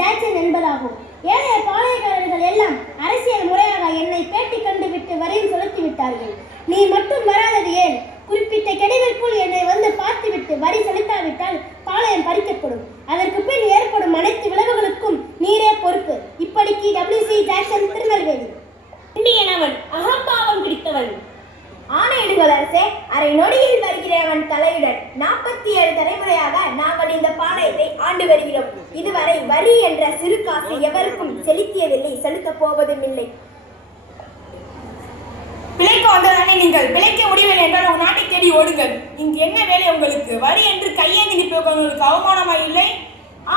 Jackson என்பதாகும் ஏழைய பாளையக்காரர்கள் எல்லாம் அரசியல் முறையாக என்னை பேட்டி கண்டு விட்டு வரையும் செலுத்தி விட்டார்கள் நீ மட்டும் வராதது ஏன்? குறிப்பிட்ட கெடுவிற்குள் என்னை வந்து பார்த்துவிட்டு வரி செலுத்தாவிட்டால் பாளையம் பறிக்கப்படும். அதற்கு பின் ஏற்படும் அனைத்து விளைவுகளுக்கும் நீரே பொறுப்பு. இப்படிக்கு டபிள்யூ சி ஜாக்சன் திருநெல்வேலி. இந்தியனவன் அகம்பாவம் பிடித்தவன். ஆணையிடுங்கள் அரசே அரை நொடியில் வருகிறவன் தலையுடன் நாற்பத்தி ஏழு தலைமுறையாக நாங்கள் இந்த பாளையத்தை ஆண்டு வருகிறோம். இதுவரை வரி என்ற சிறு காசு எவருக்கும் செலுத்தியதில்லை செலுத்தப் போவதும் இல்லை. பிழைக்க வந்ததானே நீங்கள்? பிழைக்க முடியவில்லை என்றால் உங்கள் நாட்டை தேடி ஓடுங்கள். இங்கு என்ன வேலை உங்களுக்கு? வரி என்று கையேந்தி நிற்பவர்களுக்கு அவமானமா இல்லை?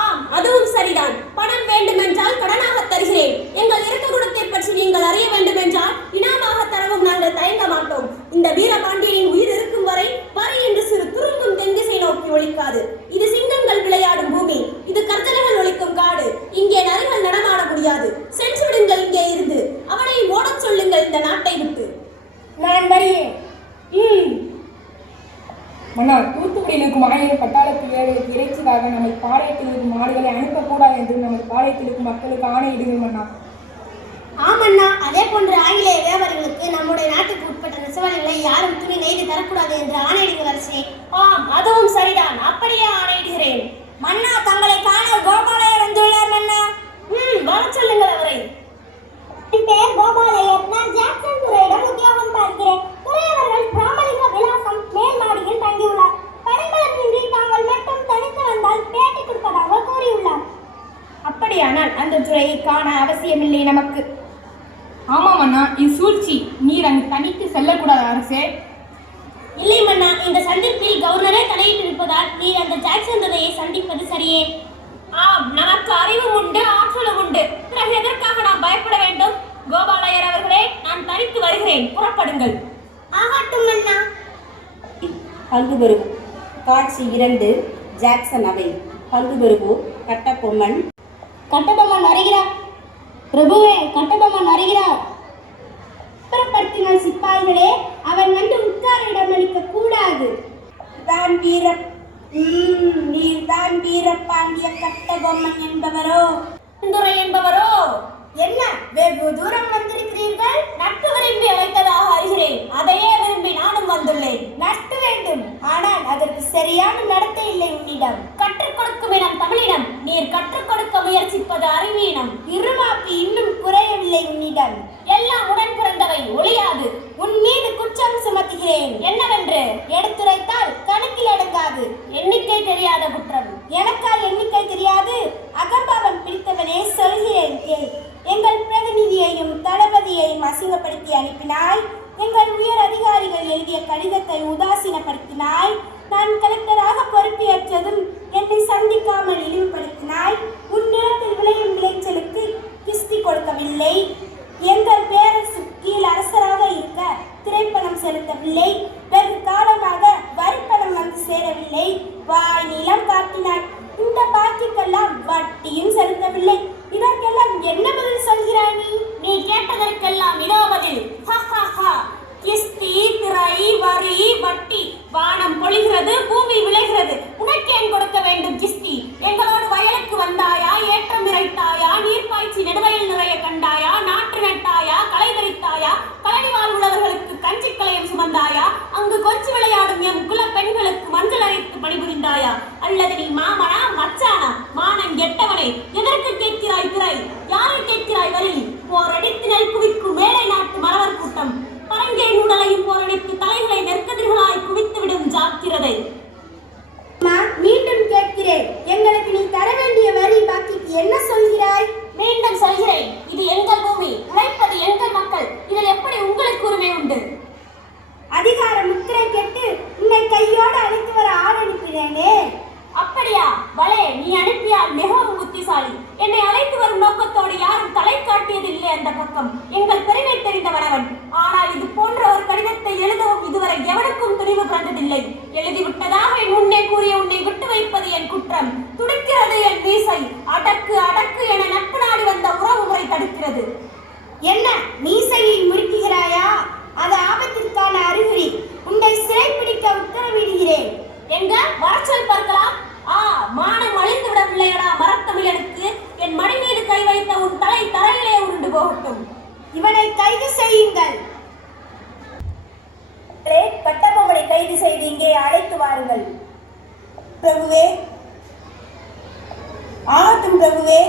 ஆம் அதுவும் சரிதான். பணம் வேண்டுமென்றால் கடனாக தருகிறேன் எங்கள் இறக்க குணத்தை பற்றி நீங்கள் அறிய வேண்டுமென்றால் இனாமாக தரவும் நாங்கள் தயங்க மாட்டோம் இந்த வீரபாண்டியனின் உயிர் இருக்கும் வரை வரி என்று சிறு துரும்பும் தென்திசை நோக்கி ஒழிக்காது இது சிங்கங்கள் விளையாடும் பூமி இது கர்த்தனைகள் ஒழிக்கும் காடு இங்கே நரிகள் நடமாட முடியாது சென்று விடுங்கள் இங்கே இருந்து அவனை ஓடச் சொல்லுங்கள் இந்த நாட்டை விட்டு நான் வருகிறேன் ம் ஆனால் தூத்துக்குடியில் இருக்கும் ஆயிரம் பட்டாளத்து வீரர்களுக்கு இறைச்சிக்காக நம்ம பாளையத்தில் இருக்கும் மாடுகளை அனுப்பக்கூடாது என்று நம்ம பாளையத்தில் இருக்கும் மக்களுக்கு ஆணையிடுங்கள் அண்ணா ஆமண்ணா அதே போன்ற ஆங்கிலேய வியாபாரிகளுக்கு நம்முடைய நாட்டுக்கு உட்பட்ட நெசவாளிகளை யாரும் துணி நெய்து தரக்கூடாது என்று ஆணையிடுங்கள் அரசே. ஆம் அதுவும் சரிதான். அப்படியே ஆணையிடுகிறேன் மன்னா தங்களை காண கோபாலயர் வந்துள்ளார் மன்னா ம் வர சொல்லுங்கள் அவரை என் பெயர் கோபாலயர் நான் ஜாக்சன் துறையிடம் உத்தியோகம் பார்க்கிறேன் துறை அவர்கள் பிராமணிக விலாசம் மேல் மாடியில் தங்கியுள்ளார் பரிமளமின்றி தாங்கள் மட்டும் தனித்து வந்தால் பேட்டி கொடுப்பதாக கூறியுள்ளார் அப்படியானால் அந்த துறையை காண அவசியமில்லை நமக்கு ஆமாம் மன்னா இது சூழ்ச்சி நீர் அங்கு தனித்து செல்லக்கூடாது அரசே. இல்லை மன்னா இந்த சந்திப்பில் கவர்னரே தலையிட்டிருப்பதால் நீர் அந்த ஜாக்சன் துறையை சந்திப்பது சரியே? ஆம் நமக்கு அறிவும் உண்டு ஆற்றலும் உண்டு. பிறகு எதற்காக நாம் பயப்பட வேண்டும்? கோபாலயர் அவர்களே நான் தனித்து வருகிறேன். புறப்படுங்கள். ஆகட்டும் மன்னா. பங்கு பெறுவோம் காட்சி இரண்டு ஜாக்சன் அவை. பங்கு பெறுவோம் கட்டபொம்மன். கட்டபொம்மன் வருகிறார். பிரபுவே கட்டபொம்மன் வருகிறார். புறப்படுத்தினால் சிப்பாய்களே அவன் வந்து உட்கார இடமளிக்க கூடாது தான் வீர நீர்தான் வீரபாண்டிய கட்டபொம்மன் என்பவரோ. துரை என்பவரோ. என்ன? வெகு தூரம் வந்திருக்கிறீர்கள் நட்பு விரும்பி அழைத்ததாக அறிகிறேன் அதையே விரும்பி நானும் வந்துள்ளேன் நட்பு வேண்டும் ஆனால் அதற்கு சரியான நடத்தை இல்லை உன்னிடம் கற்றுக் கொடுக்கும் இனம் தமிழினம் நீர் கற்றுக் கொடுக்க முயற்சிப்பது அறிவீனம் இருமாப்பி இன்னும் குறையவில்லை உன்னிடம் எல்லாம் உடன் பிறந்தவை ஒளியாது உன் மீது குற்றம் சுமத்துகிறேன் என்னவென்று எடுத்துரைத்தால் கணக்கில் அடங்காது எண்ணிக்கை தெரியாத குற்றம் எனக்கா எண்ணிக்கை தெரியாது அகம்பாவம் பிடித்தவனே சொல்கிறேன் கேள் எங்கள் பிரதிநிதியையும் தளபதியையும் அசிங்கப்படுத்தி அனுப்பினாய் எங்கள் உயர் அதிகாரிகள் எழுதிய கடிதத்தை உதாசீனப்படுத்தினாய் நான் கலெக்டராக பொறுப்பேற்றதும் என்னை சந்திக்காமல் இழிவுபடுத்தினாய் உன் நிலத்தில் விளையும் விளைச்சலுக்கு கிஸ்தி கொடுக்கவில்லை. எங்கள் பேரரசு கீழ் அரசராக இருக்க திரைப்பணம் செலுத்தவில்லை. வெகு காலமாக வரிப்பணம் வந்து சேரவில்லை. வாய் நிலம் காட்டினார். இந்த பாக்கிக்கெல்லாம் வட்டியும் செலுத்தவில்லை. இதற்கெல்லாம் என்ன பதில் சொல்கிறாய் நீ? நீ கேட்டதற்கெல்லாம் இதோ பதில். கிஸ்தி திரை வரி வட்டி. வானம் பொழிகிறது பூமி விளைகிறது. உனக்கு ஏன் கொடுக்க வேண்டும் கொஞ்சம் விளையாடும் என் குல பெண்களுக்கு மஞ்சள் அரைத்து பணிபுரிந்தாயா? அல்லது நீ மாமனா மச்சானா? மானம் கெட்டவனே எதற்கு கேட்கிறாய் திரை யாரை கேட்கிறாய் வரி போரடித்து நெல் குவிக்கும் மேலை நாட்டு மறவர் கூட்டம் பரங்கை உடலையும் போரடித்து தலைகளை நெற்கதிர்களாய் குவித்து விடும் ஜாக்கிரதை அம்மா, மீண்டும் கேட்கிறேன் எங்களுக்கு நீ தர வேண்டிய வரி பாக்கிக்கு என்ன சொல்கிறாய் மீண்டும் சொல்கிறேன் இது எங்கள் பூமி உழைப்பது எங்கள் மக்கள் இதில் எப்படி உங்களுக்கு உரிமை உண்டு அதிகார முத்திரை கேட்டு உன்னை கையோடு அழைத்து வர ஆள் அனுப்பினேனே அப்படியா? பலே நீ அனுப்பியால் மிகவும் புத்திசாலி. என்னை அழைத்து வரும் நோக்கத்தோடு யாரும் தலை காட்டியதில்லை அந்த பக்கம். எங்கள் பெருமை தெரிந்தவர் அவன் ஆனால் இது போன்ற ஒரு கடிதத்தை எழுதவும் இதுவரை எவனுக்கும் துணிவு பிறந்ததில்லை எழுதிவிட்டதாக என் முன்னே கூறிய உன்னை விட்டு வைப்பது என் குற்றம். துடிக்கிறது என் மீசை அடக்கு அடக்கு என நட்பு நாடி வந்த உறவு முறை தடுக்கிறது என்ன மீசையை முறுக்குகிறாயா அது ஆபத்திற்கான அறிகுறி உன்னை சிறைப்பிடிக்க உத்தரவிடுகிறேன் எங்க வரச்சொல் பார்க்கலாம் ஆ மானம் அழிந்து விடவில்லையடா மரத்தமிழனுக்கு என் மடி மீது கை வைத்த உன் தலை தரையிலே உருண்டு போகட்டும் இவனை கைது செய்யுங்கள் கட்டபொம்மனை கைது செய்து இங்கே அழைத்து வாருங்கள் பிரபுவே ஆகட்டும் பிரபுவே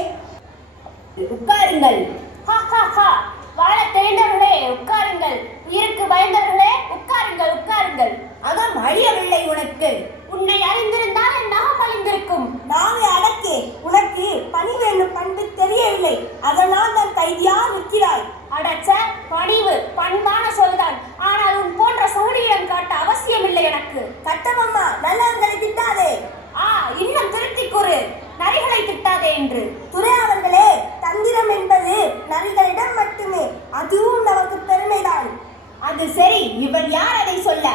உட்காருங்கள் ஹா, ஹா, ஹா. வாழத் தெரிந்தவர்களே உட்காருங்கள் உயிருக்கு பயந்தவர்களே உட்காருங்கள் உட்காருங்கள் அகம் அழியவில்லை உனக்கு உன்னை அறிந்திருந்தால் என் நகம் அழிந்திருக்கும் நாவே அடக்கே உனக்கு பணி வேண்டும் பண்பு தெரியவில்லை அதனால் தான் கைதியாக நிற்கிறாய் அடச்ச பணிவு பண்பான சொல்தான் ஆனால் உன் போன்ற சகுடியிடம் காட்ட அவசியமில்லை எனக்கு கட்டபொம்மா நல்லவர்களை திட்டாதே ஆ இன்னும் திருத்தி கூறு நரிகளை திட்டாதே என்று துரை அவர்களே தந்திரம் என்பது நரிகளிடம் மட்டுமே அதுவும் நமக்கு பெருமைதான் அது சரி இவன் யார் அதை சொல்ல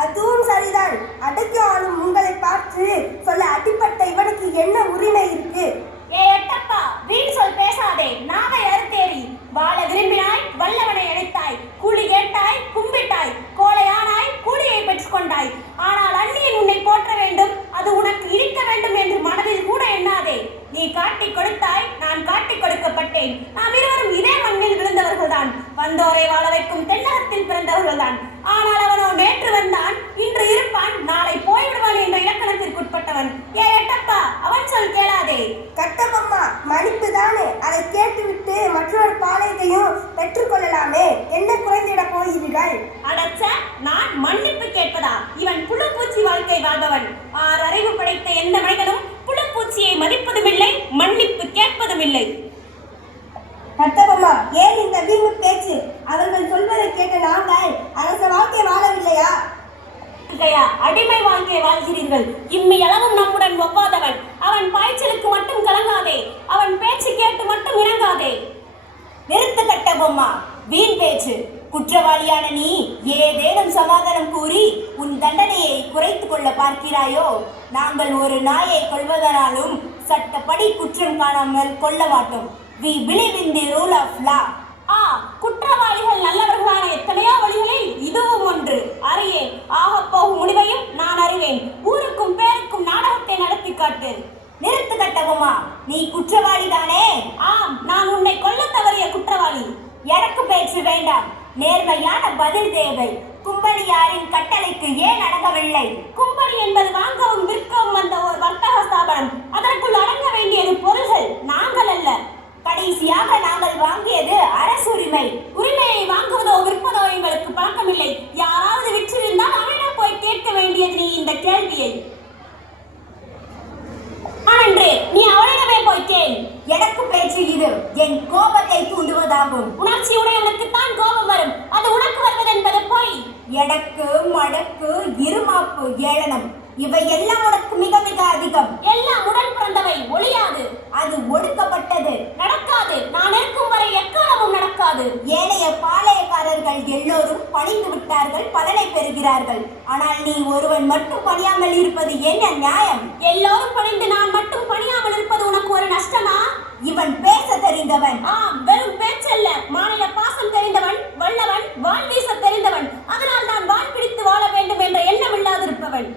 அதுவும் சரிதான் அடக்கி ஆளும் உங்களை பார்த்து சொல்ல அடிப்பட்ட இவனுக்கு என்ன உரிமை இருக்கு ஏ எட்டப்பா வீண் சொல் பேசாதே நாவை அறுத்தேறி வாழ விரும்பினாய் வல்லவனை அழைத்தாய் கூலி கேட்டாய் கும்பிட்டாய் கோழையானாய் கூலியை பெற்றுக்கொண்டாய் ஆனால் அந்நியன் உன்னை போற்ற வேண்டும் அது உனக்கு இழிக்க வேண்டும் என்று மனதில் கூட எண்ணாதே நீ காட்டிக் கொடுத்தாய் நான் காட்டிக் கொடுக்கப்பட்டேன் நாம் இருவரும் இதே மண்ணில் விழுந்தவர்கள்தான் வந்தோரை வாழ வைக்கும் தென்னகத்தில் பிறந்தவர்கள்தான் ஆனால் அவனோ நேற்று வந்தான் இன்று இருப்பான் நாளை போய்விடுவான் என்ற இலக்கணத்திற்குட்பட்டவன் ஏ எட்டப்பா அவன் சொல் கேளாதே கட்டபொம்மா மன்னிப்பு தானே அதை கேட்டுவிட்டு மற்றொரு பாளையத்தையும் பெற்றுக்கொள்ளலாமே என்ன குறைந்திட போகிறீர்கள் அடச்ச நான் மன்னிப்பு கேட்பதா இவன் புழுப்பூச்சி வாழ்க்கை வாழ்பவன் ஆறு அறிவு படைத்த எந்த மனிதனும் புழுப்பூச்சியை மதிப்பதுமில்லை மன்னிப்பு கேட்பதுமில்லை கட்டபொம்மா ஏன் இந்த வீம்பு பேச்சு அவர்கள் சொல்வதை கேட்ட நாங்கள் அரச வாழ்க்கை வாழவில்லையா இருக்கையா அடிமை வாங்கிய வாழ்கிறீர்கள். இம்மி அளவும் நம்முடன் ஒவ்வாதவன் அவன் பாய்ச்சலுக்கு மட்டும் கலங்காதே. அவன் பேச்சு கேட்டு மட்டும் இணங்காதே நிறுத்து கட்டபொம்மா வீண் பேச்சு. குற்றவாளியான நீ ஏதேனும் சமாதானம் கூறி உன் தண்டனையை குறைத்துக் கொள்ள பார்க்கிறாயோ? நாங்கள் ஒரு நாயை கொள்வதனாலும் சட்டப்படி குற்றம் காணாமல் கொள்ள மாட்டோம். We believe in the rule of law ஆ குற்றவாளிகள் நல்ல நல்லவர்களான எத்தனையோ வழிகளில் இதுவும் ஒன்று. அறியேன் ஆகப் போகும் முடிவையும் நான் அறிவேன். ஊருக்கும் பேருக்கும் நாடகத்தை நடத்தி காட்டு. நிறுத்து கட்டகுமா நீ குற்றவாளி தானே ஆம் நான் உன்னை கொல்ல தவறிய குற்றவாளி. எனக்கு பேச்சு வேண்டாம். நேர்மையான பதில் தேவை. கும்படியாரின் கட்டளைக்கு ஏன் அடங்கவில்லை? கும்படி என்பது வாங்கவும் விற்கவும் வந்த ஒரு வர்த்தக ஸ்தாபனம். அதற்குள் அடங்க வேண்டியது பொருள்கள். நாங்கள் அல்ல. கடைசியாக நாங்கள் வாங்கியது அரசுரிமை உரிமையை வாங்குவதோ விற்பதோ எங்களுக்கு பழக்கமில்லை. யாராவது விற்றிருந்தால் அவனிடம் போய் கேட்க வேண்டியது நீ இந்த கேள்வியை. ஆனன்று நீ அவனிடமே போய் கேள். எனக்கு பேச்சு இது. என் கோபத்தை தூண்டுவதாகும். உணர்ச்சி உடையவனுக்குத்தான் கோபம் வரும். அது உனக்கு வருவது என்பது போய். எடக்கு மடக்கு இருமாப்பு ஏளனம். இவை எல்லாம் உனக்கு மிக மிக அதிகம். எல்லாம் உடன் பிறந்தவை ஒளியாது அது ஒடுக்கப்பட்டது. நடக்காது. நான் இருக்கும் வரை எக்காலமும் நடக்காது. ஏனைய பாளையக்காரர்கள் எல்லோரும் பணிந்து விட்டார்கள் பலனை பெறுகிறார்கள். ஆனால் நீ ஒருவன் மட்டும் பணியாமல் இருப்பது என்ன நியாயம்? எல்லோரும் பணிந்து நான் மட்டும் பணியாமல் இருப்பது உனக்கு ஒரு நஷ்டமா? இவன் பேச தெரிந்தவன். ஆம் வெறும் பேச்சல்ல. மாநில பாசம் தெரிந்தவன் வல்லவன் வாள் வீச தெரிந்தவன். அதனால் நான் வாள் பிடித்து வாழ வேண்டும் என்ற எண்ணம் இல்லாதிருப்பவன்.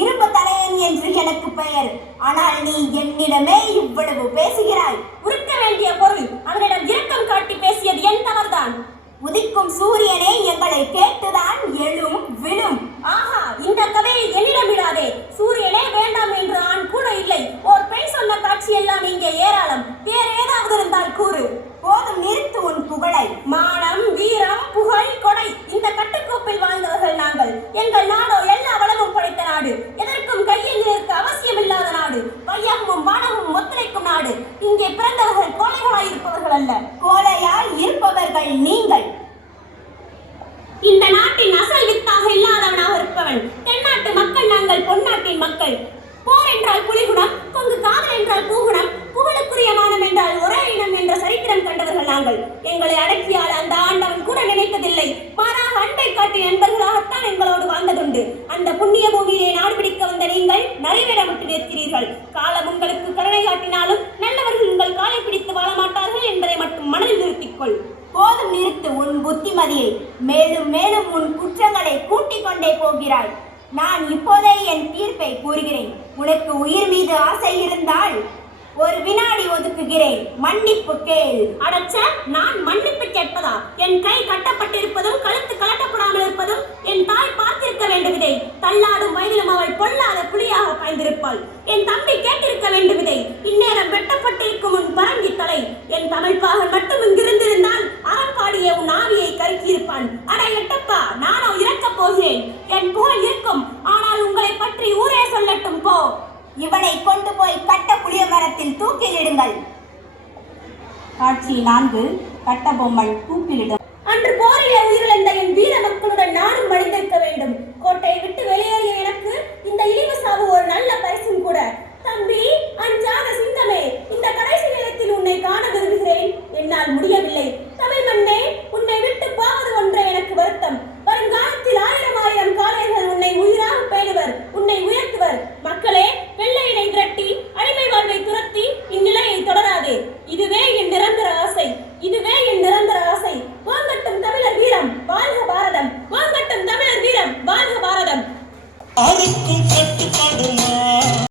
இரும்பு தலையன் என்று எனக்கு பெயர். ஆனால் நீ என்னிடமே இவ்வளவு பேசுகிறாய். உருக்க வேண்டிய பொருள் அவனிடம் இரக்கம் காட்டி பேசியது என் தவறுதான். உதிக்கும் சூரியனே எங்களை கேட்டுதான் எழும் விழும். ஆஹா இந்த கதையை என்னிடம் விடாதே. சூரியனே வேண்டாம் என்று ஆண் கூட இல்லை. ஓர் பெண் சொன்ன காட்சி எல்லாம் இங்கே ஏராளம். வேறு ஏதாவது இருந்தால் கூறு. போதும் நிறுத்து உன் புகழை. மானம் வீரம் புகழ் கொடை. இந்த கட்டுக்கோப்பில் வாழ்ந்தவர்கள் நாங்கள். எங்கள் நாடோ எல்லா வளமும் படைத்த நாடு. எதற்கும் கையில் இருக்க அவசியமில்லாத நாடு. வையகமும் வானமும் ஒத்துழைக்கும் நாடு. இங்கே பிறந்தவர்கள் நாங்கள் எங்களை அடக்கியால் அந்த ஆண்டவன் கூட நினைத்ததில்லை. மாறாக அன்பை காட்டிய நண்பர்களாகத்தான் எங்களோடு வாழ்ந்ததுண்டு. அந்த புண்ணிய பூமியிலே நாடு பிடிக்க வந்த நீங்கள் நிறைவேறப்பட்டு நிற்கிறீர்கள். காலம் உங்களுக்கு கருணை காட்டினாலும் நல்லவர்கள் உங்கள் காலை பிடித்து வாழ மாட்டார்கள் என்பதை மட்டும் மனதில் நிறுத்திக்கொள். போதும் நிறுத்து உன் புத்திமதியை. மேலும் மேலும் உன் குற்றங்களை கூட்டிக் கொண்டே போகிறாய். நான் இப்போதே என் தீர்ப்பை கூறுகிறேன். உனக்கு உயிர் மீது ஆசை இருந்தால் ஒரு வினாடி ஒதுக்குகிறேன். மன்னிப்பு கேள். அடச்ச நான் மன்னிப்பு கேட்பதா? என் கை கட்டப்பட்டிருப்பதும் கழுத்து கலட்டப்படாமல் இருப்பதும் என் கட்டளையிடுங்கள் காட்சி நான்கு கட்டபொம்மன் கூப்பிலிடும் அன்று போரிலே உயிரிழந்த என் வீர மக்களுடன் நானும் மடிந்திருக்க வேண்டும். கோட்டையை விட்டு வெளியேறிய எனக்கு இந்த இழிவு சாவு ஒரு நல்ல பரிசும் கூட. தம்பி அஞ்சாத சிந்தமே இந்த கடைசி நிலத்தில் உன்னை காண விரும்புகிறேன். என்னால் முடியவில்லை. தமிழ் மண்ணே